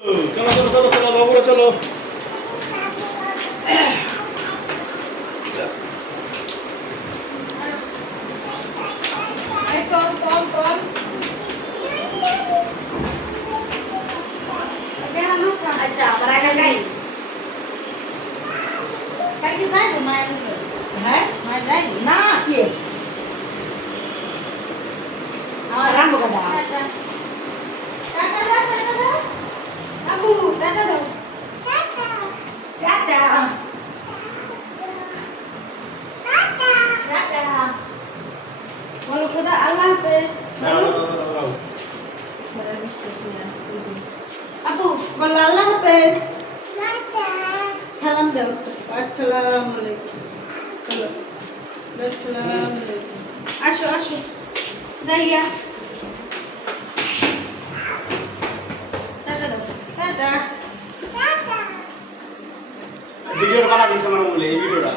চলো চলো চলো চলো বাবুরা চলো। আচ্ছা আমার আগে গাই কালকে যাই তো মায়ের হ্যাঁ মায়ের যাই না কে আমার রামবো কথা টাটা টাটা দাও বাবু টাটা দাও টাটা টাটা বলো খোদা আল্লাহ হাফেজ সারা বিশ্বাস নেই আপু বলো আল্লাহ হাফেজ সালাম দাও আসসালামু আলাইকুম চলো আসসালামু আলাইকুম আসো আসো যাইয়া টাটা দাও টাটা ভিডিওটা বানা দিছে আমার বলে এই ভিডিওটা